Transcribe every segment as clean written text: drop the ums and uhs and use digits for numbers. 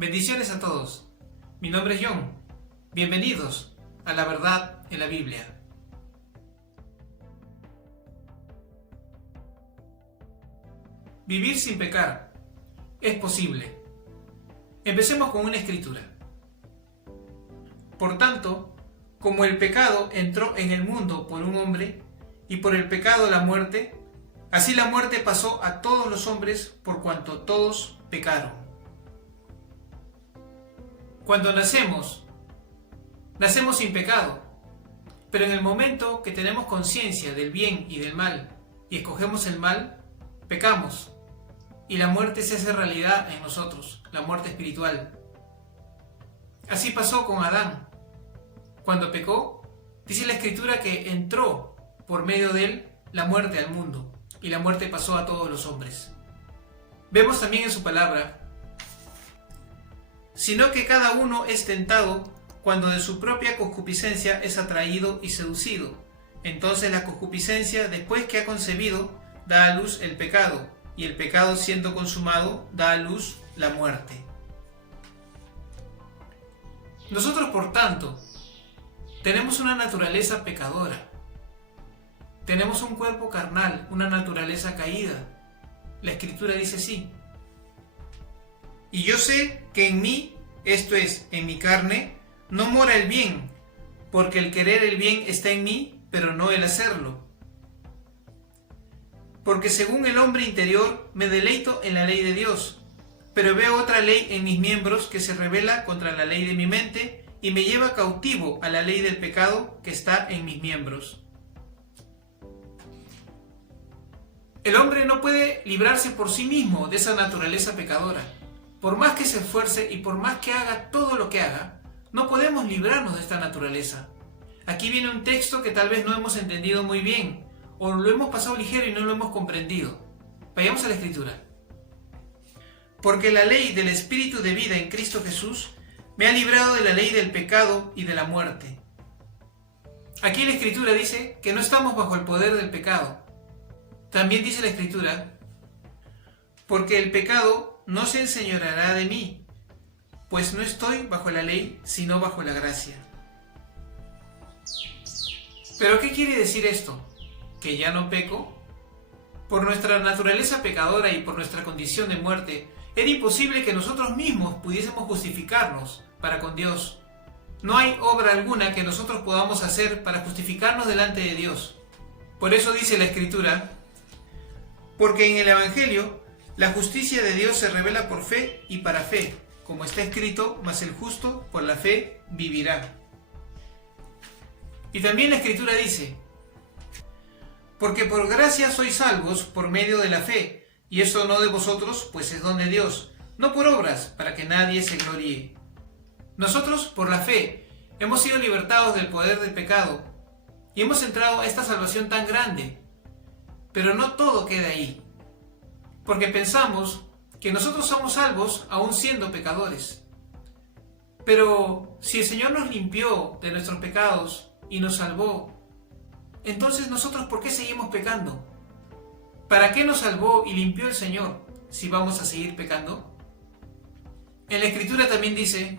Bendiciones a todos. Mi nombre es John. Bienvenidos a la verdad en la Biblia. Vivir sin pecar es posible. Empecemos con una escritura. Por tanto, como el pecado entró en el mundo por un hombre, y por el pecado la muerte, así la muerte pasó a todos los hombres por cuanto todos pecaron. Cuando nacemos sin pecado, pero en el momento que tenemos conciencia del bien y del mal y escogemos el mal, pecamos y la muerte se hace realidad en nosotros, la muerte espiritual. Así pasó con Adán. Cuando pecó, dice la Escritura que entró por medio de él la muerte al mundo y la muerte pasó a todos los hombres. Vemos también en su palabra, sino que cada uno es tentado cuando de su propia concupiscencia es atraído y seducido. Entonces la concupiscencia, después que ha concebido, da a luz el pecado, y el pecado siendo consumado, da a luz la muerte. Nosotros, por tanto, tenemos una naturaleza pecadora. Tenemos un cuerpo carnal, una naturaleza caída. La Escritura dice así: y yo sé que en mí, esto es, en mi carne, no mora el bien, porque el querer el bien está en mí, pero no el hacerlo. Porque según el hombre interior me deleito en la ley de Dios, pero veo otra ley en mis miembros que se rebela contra la ley de mi mente y me lleva cautivo a la ley del pecado que está en mis miembros. El hombre no puede librarse por sí mismo de esa naturaleza pecadora. Por más que se esfuerce y por más que haga todo lo que haga, no podemos librarnos de esta naturaleza. Aquí viene un texto que tal vez no hemos entendido muy bien, o lo hemos pasado ligero y no lo hemos comprendido. Vayamos a la Escritura. Porque la ley del Espíritu de vida en Cristo Jesús me ha librado de la ley del pecado y de la muerte. Aquí la Escritura dice que no estamos bajo el poder del pecado. También dice la Escritura, porque el pecado no se enseñoreará de mí, pues no estoy bajo la ley, sino bajo la gracia. ¿Pero qué quiere decir esto? ¿Que ya no peco? Por nuestra naturaleza pecadora y por nuestra condición de muerte, era imposible que nosotros mismos pudiésemos justificarnos para con Dios. No hay obra alguna que nosotros podamos hacer para justificarnos delante de Dios. Por eso dice la Escritura, porque en el Evangelio la justicia de Dios se revela por fe y para fe, como está escrito, mas el justo por la fe vivirá. Y también la Escritura dice, porque por gracia sois salvos por medio de la fe, y esto no de vosotros, pues es don de Dios, no por obras, para que nadie se gloríe. Nosotros, por la fe, hemos sido libertados del poder del pecado, y hemos entrado a esta salvación tan grande. Pero no todo queda ahí, porque pensamos que nosotros somos salvos aún siendo pecadores. Pero si el Señor nos limpió de nuestros pecados y nos salvó, entonces nosotros ¿por qué seguimos pecando? ¿Para qué nos salvó y limpió el Señor si vamos a seguir pecando? En la Escritura también dice,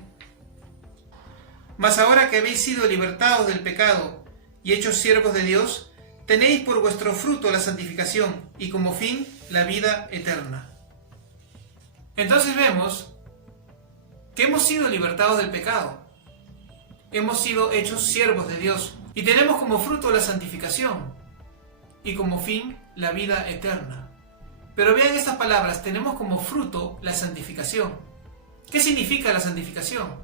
mas ahora que habéis sido libertados del pecado y hechos siervos de Dios, tenéis por vuestro fruto la santificación y como fin la vida eterna. Entonces vemos que hemos sido libertados del pecado, hemos sido hechos siervos de Dios y tenemos como fruto la santificación y como fin la vida eterna. Pero vean estas palabras, tenemos como fruto la santificación. ¿Qué significa la santificación?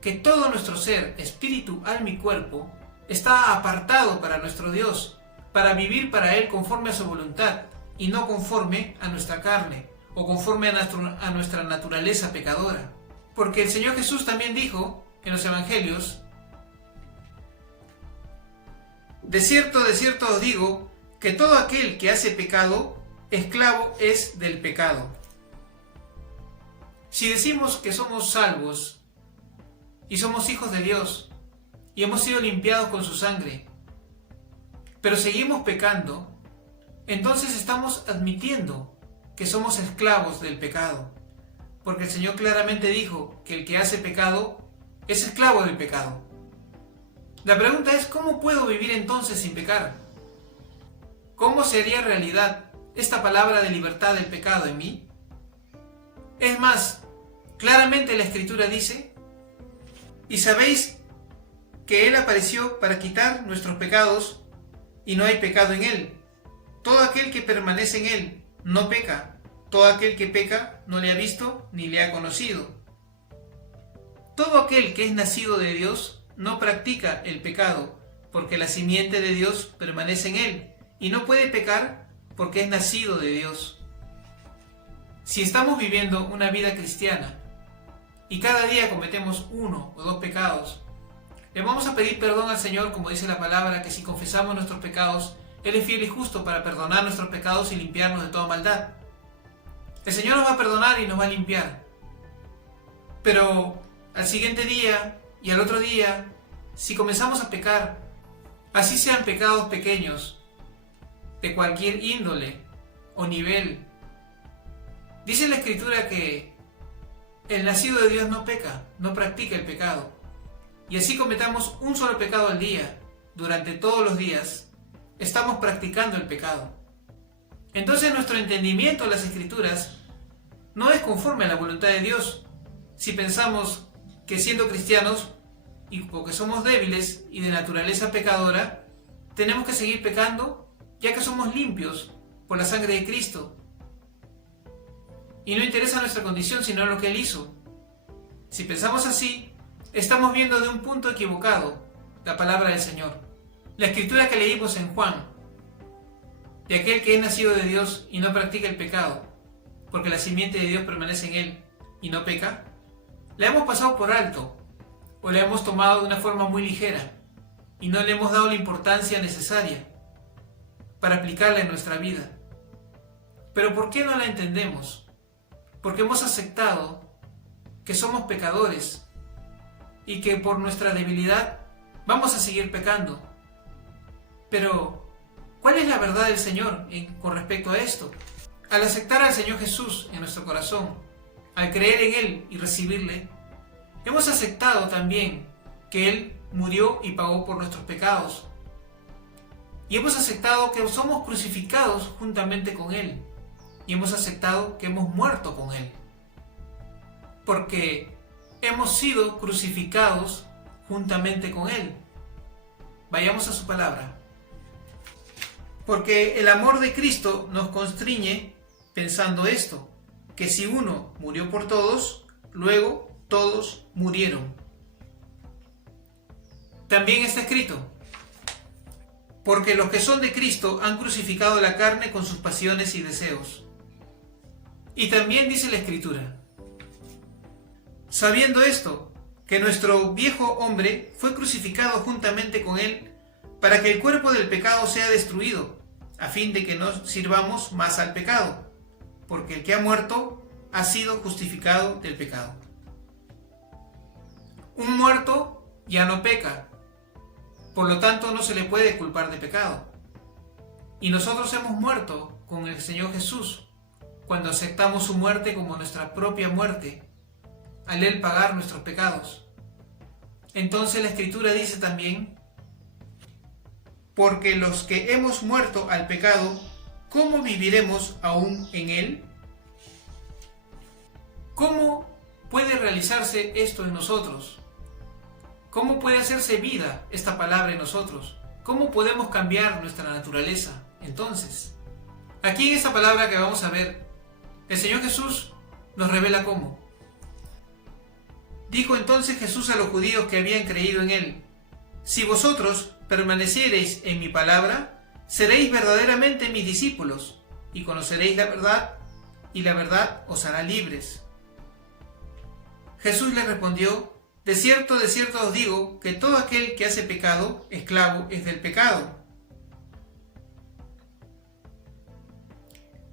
Que todo nuestro ser, espíritu, alma y cuerpo está apartado para nuestro Dios, para vivir para Él conforme a su voluntad y no conforme a nuestra carne o conforme a nuestra naturaleza pecadora. Porque el Señor Jesús también dijo en los Evangelios, de cierto os digo, que todo aquel que hace pecado, esclavo es del pecado. Si decimos que somos salvos y somos hijos de Dios y hemos sido limpiados con su sangre, pero seguimos pecando, entonces estamos admitiendo que somos esclavos del pecado. porque el Señor claramente dijo que el que hace pecado es esclavo del pecado. La pregunta es, ¿cómo puedo vivir entonces sin pecar? ¿Cómo sería realidad esta palabra de libertad del pecado en mí? Es más, claramente la Escritura dice: y sabéis que Él apareció para quitar nuestros pecados, y no hay pecado en Él. Todo aquel que permanece en Él no peca. Todo aquel que peca no le ha visto ni le ha conocido. Todo aquel que es nacido de Dios no practica el pecado, porque la simiente de Dios permanece en él, y no puede pecar porque es nacido de Dios. Si estamos viviendo una vida cristiana y cada día cometemos 1 o 2 pecados, le vamos a pedir perdón al Señor, como dice la palabra, que si confesamos nuestros pecados, Él es fiel y justo para perdonar nuestros pecados y limpiarnos de toda maldad. El Señor nos va a perdonar y nos va a limpiar. Pero al siguiente día y al otro día, si comenzamos a pecar, así sean pecados pequeños, de cualquier índole o nivel, dice la Escritura que el nacido de Dios no peca, no practica el pecado. Y así cometamos un solo pecado al día, durante todos los días, estamos practicando el pecado. Entonces nuestro entendimiento de las Escrituras no es conforme a la voluntad de Dios. Si pensamos que siendo cristianos, y porque somos débiles y de naturaleza pecadora, tenemos que seguir pecando, ya que somos limpios por la sangre de Cristo. Y no interesa nuestra condición, sino lo que Él hizo. Si pensamos así, estamos viendo de un punto equivocado la palabra del Señor. La escritura que leímos en Juan, de aquel que es nacido de Dios y no practica el pecado, porque la simiente de Dios permanece en él y no peca, la hemos pasado por alto, o la hemos tomado de una forma muy ligera, y no le hemos dado la importancia necesaria para aplicarla en nuestra vida. Pero ¿por qué no la entendemos? Porque hemos aceptado que somos pecadores y que por nuestra debilidad vamos a seguir pecando. Pero, ¿cuál es la verdad del Señor con respecto a esto? Al aceptar al Señor Jesús en nuestro corazón, al creer en Él y recibirle, hemos aceptado también que Él murió y pagó por nuestros pecados. Y hemos aceptado que somos crucificados juntamente con Él. Y hemos aceptado que hemos muerto con Él. Porque hemos sido crucificados juntamente con Él. Vayamos a su palabra. Porque el amor de Cristo nos constriñe pensando esto, que si uno murió por todos, luego todos murieron. También está escrito: porque los que son de Cristo han crucificado la carne con sus pasiones y deseos. Y también dice la Escritura: sabiendo esto, que nuestro viejo hombre fue crucificado juntamente con él, para que el cuerpo del pecado sea destruido, a fin de que no sirvamos más al pecado, porque el que ha muerto ha sido justificado del pecado. Un muerto ya no peca, por lo tanto no se le puede culpar de pecado. Y nosotros hemos muerto con el Señor Jesús, cuando aceptamos su muerte como nuestra propia muerte, al Él pagar nuestros pecados. Entonces la Escritura dice también: porque los que hemos muerto al pecado, ¿cómo viviremos aún en él? ¿Cómo puede realizarse esto en nosotros? ¿Cómo puede hacerse vida esta palabra en nosotros? ¿Cómo podemos cambiar nuestra naturaleza? Entonces, aquí en esta palabra que vamos a ver, el Señor Jesús nos revela cómo. Dijo entonces Jesús a los judíos que habían creído en Él: si vosotros permaneciereis en mi palabra, seréis verdaderamente mis discípulos, y conoceréis la verdad, y la verdad os hará libres. Jesús les respondió: de cierto os digo, que todo aquel que hace pecado, esclavo es del pecado.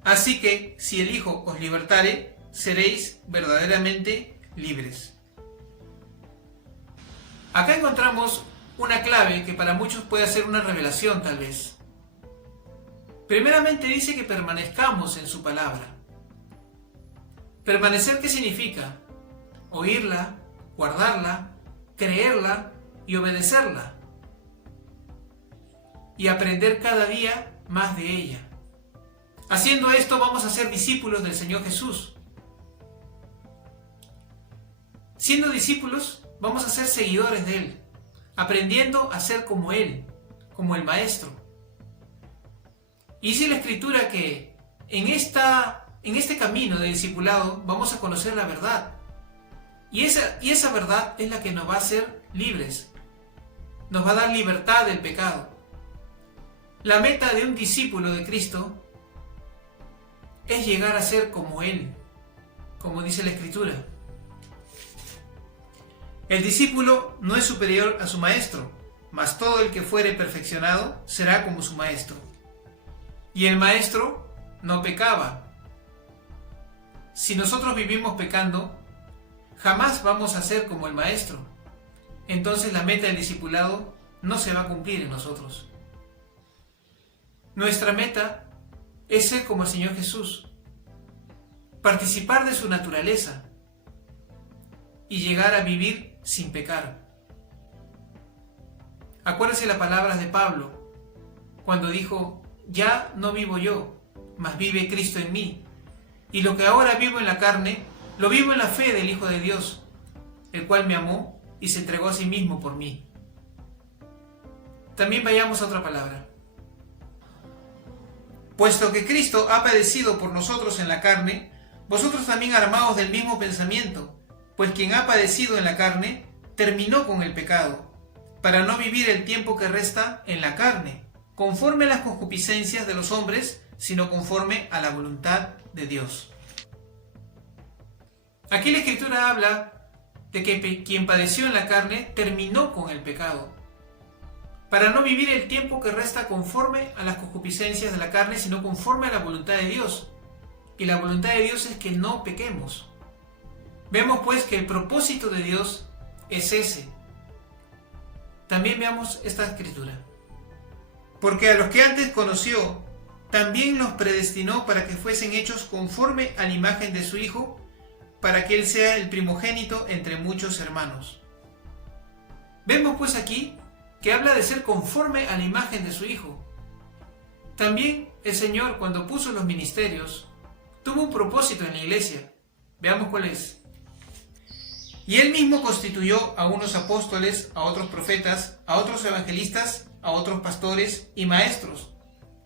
Así que, si el Hijo os libertare, seréis verdaderamente libres. Acá encontramos una clave que para muchos puede ser una revelación tal vez. Primeramente dice que permanezcamos en su palabra. Permanecer, ¿qué significa? Oírla, guardarla, creerla y obedecerla. Y aprender cada día más de ella. Haciendo esto vamos a ser discípulos del Señor Jesús. Siendo discípulos vamos a ser seguidores de Él, aprendiendo a ser como Él, como el Maestro. Y dice la Escritura que en este camino de discipulado vamos a conocer la verdad. Y esa verdad es la que nos va a hacer libres, nos va a dar libertad del pecado. La meta de un discípulo de Cristo es llegar a ser como Él, como dice la Escritura. El discípulo no es superior a su maestro, mas todo el que fuere perfeccionado será como su maestro. Y el maestro no pecaba. Si nosotros vivimos pecando, jamás vamos a ser como el maestro. Entonces la meta del discipulado no se va a cumplir en nosotros. Nuestra meta es ser como el Señor Jesús, participar de su naturaleza y llegar a vivir sin pecar. Acuérdense las palabras de Pablo cuando dijo: ya no vivo yo, mas vive Cristo en mí, y lo que ahora vivo en la carne, lo vivo en la fe del Hijo de Dios, el cual me amó y se entregó a sí mismo por mí. También vayamos a otra palabra. Puesto que Cristo ha padecido por nosotros en la carne, vosotros también armaos del mismo pensamiento, pues quien ha padecido en la carne, terminó con el pecado, para no vivir el tiempo que resta en la carne, conforme a las concupiscencias de los hombres, sino conforme a la voluntad de Dios. Aquí la Escritura habla de que quien padeció en la carne terminó con el pecado, para no vivir el tiempo que resta conforme a las concupiscencias de la carne, sino conforme a la voluntad de Dios. Y la voluntad de Dios es que no pequemos. Vemos pues que el propósito de Dios es ese. También veamos esta Escritura. Porque a los que antes conoció, también los predestinó para que fuesen hechos conforme a la imagen de su Hijo, para que Él sea el primogénito entre muchos hermanos. Vemos pues aquí que habla de ser conforme a la imagen de su Hijo. También el Señor, cuando puso los ministerios, tuvo un propósito en la iglesia. Veamos cuál es. Y Él mismo constituyó a unos apóstoles, a otros profetas, a otros evangelistas, a otros pastores y maestros,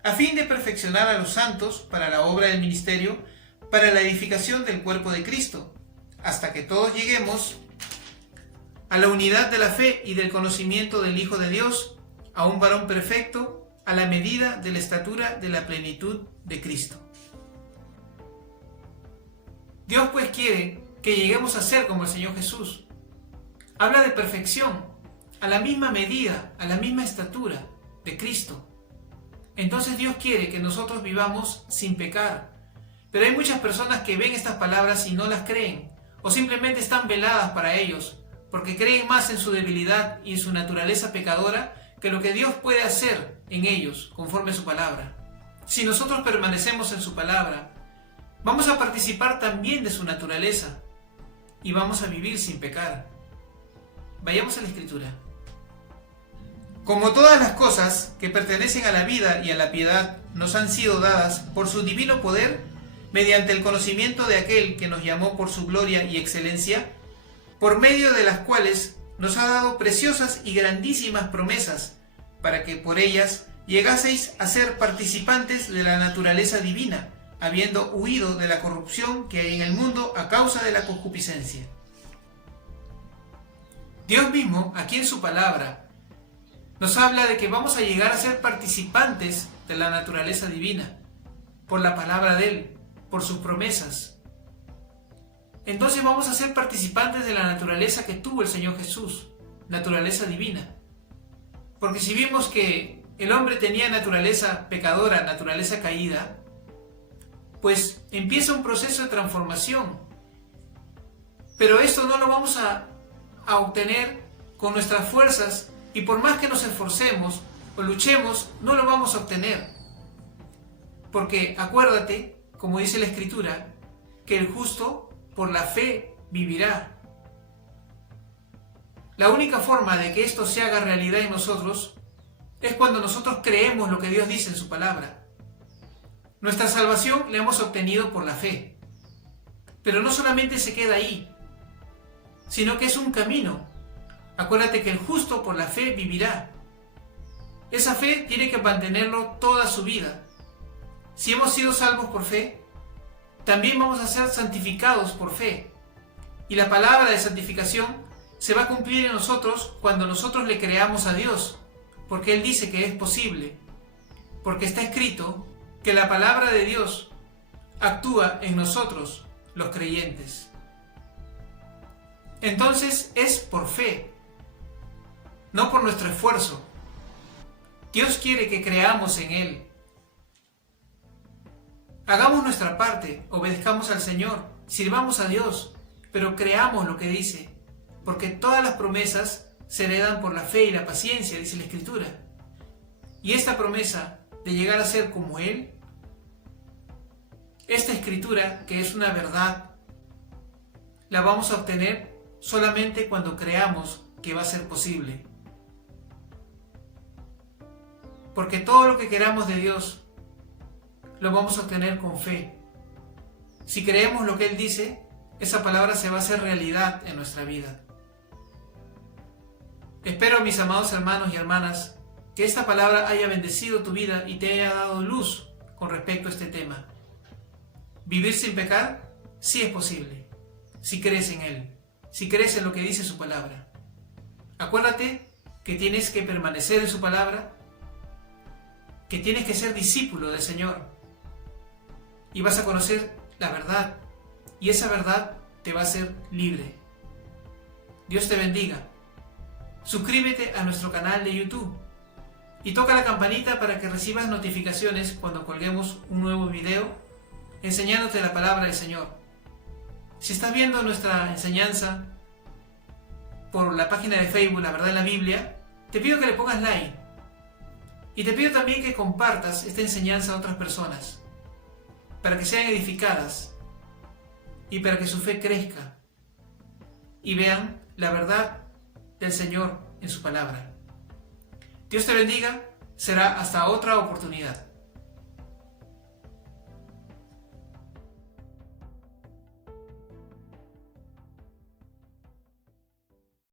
a fin de perfeccionar a los santos para la obra del ministerio, para la edificación del cuerpo de Cristo, hasta que todos lleguemos a la unidad de la fe y del conocimiento del Hijo de Dios, a un varón perfecto, a la medida de la estatura de la plenitud de Cristo. Dios pues quiere que lleguemos a ser como el Señor Jesús. Habla de perfección, a la misma medida, a la misma estatura de Cristo. Entonces Dios quiere que nosotros vivamos sin pecar. Pero hay muchas personas que ven estas palabras y no las creen, o simplemente están veladas para ellos, porque creen más en su debilidad y en su naturaleza pecadora que lo que Dios puede hacer en ellos conforme a su palabra. Si nosotros permanecemos en su palabra, vamos a participar también de su naturaleza y vamos a vivir sin pecar. Vayamos a la Escritura. Como todas las cosas que pertenecen a la vida y a la piedad nos han sido dadas por su divino poder, mediante el conocimiento de aquel que nos llamó por su gloria y excelencia, por medio de las cuales nos ha dado preciosas y grandísimas promesas, para que por ellas llegaseis a ser participantes de la naturaleza divina, habiendo huido de la corrupción que hay en el mundo a causa de la concupiscencia. Dios mismo, aquí en su palabra, nos habla de que vamos a llegar a ser participantes de la naturaleza divina, por la palabra de Él, por sus promesas. Entonces vamos a ser participantes de la naturaleza que tuvo el Señor Jesús, naturaleza divina. Porque si vimos que el hombre tenía naturaleza pecadora, naturaleza caída, pues empieza un proceso de transformación. Pero esto no lo vamos a obtener con nuestras fuerzas, y por más que nos esforcemos o luchemos, no lo vamos a obtener. Porque acuérdate, como dice la Escritura, que el justo por la fe vivirá. La única forma de que esto se haga realidad en nosotros es cuando nosotros creemos lo que Dios dice en su palabra. Nuestra salvación la hemos obtenido por la fe. Pero no solamente se queda ahí, sino que es un camino. Acuérdate que el justo por la fe vivirá. Esa fe tiene que mantenerlo toda su vida. Si hemos sido salvos por fe, también vamos a ser santificados por fe. Y la palabra de santificación se va a cumplir en nosotros cuando nosotros le creamos a Dios, porque Él dice que es posible, porque está escrito que la palabra de Dios actúa en nosotros, los creyentes. Entonces es por fe, no por nuestro esfuerzo. Dios quiere que creamos en Él. Hagamos nuestra parte, obedezcamos al Señor, sirvamos a Dios, pero creamos lo que dice, porque todas las promesas se heredan por la fe y la paciencia, dice la Escritura. Y esta promesa de llegar a ser como Él, esta Escritura, que es una verdad, la vamos a obtener solamente cuando creamos que va a ser posible. Porque todo lo que queramos de Dios lo vamos a obtener con fe. Si creemos lo que Él dice, esa palabra se va a hacer realidad en nuestra vida. Espero, mis amados hermanos y hermanas, que esta palabra haya bendecido tu vida y te haya dado luz con respecto a este tema. Vivir sin pecar sí es posible, si crees en Él, si crees en lo que dice su palabra. Acuérdate que tienes que permanecer en su palabra, que tienes que ser discípulo del Señor y vas a conocer la verdad y esa verdad te va a hacer libre. Dios te bendiga. Suscríbete a nuestro canal de YouTube y toca la campanita para que recibas notificaciones cuando colguemos un nuevo video enseñándote la palabra del Señor. Si estás viendo nuestra enseñanza por la página de Facebook La Verdad en la Biblia, te pido que le pongas like y te pido también que compartas esta enseñanza a otras personas para que sean edificadas y para que su fe crezca y vean la verdad del Señor en su palabra. Dios te bendiga, será hasta otra oportunidad.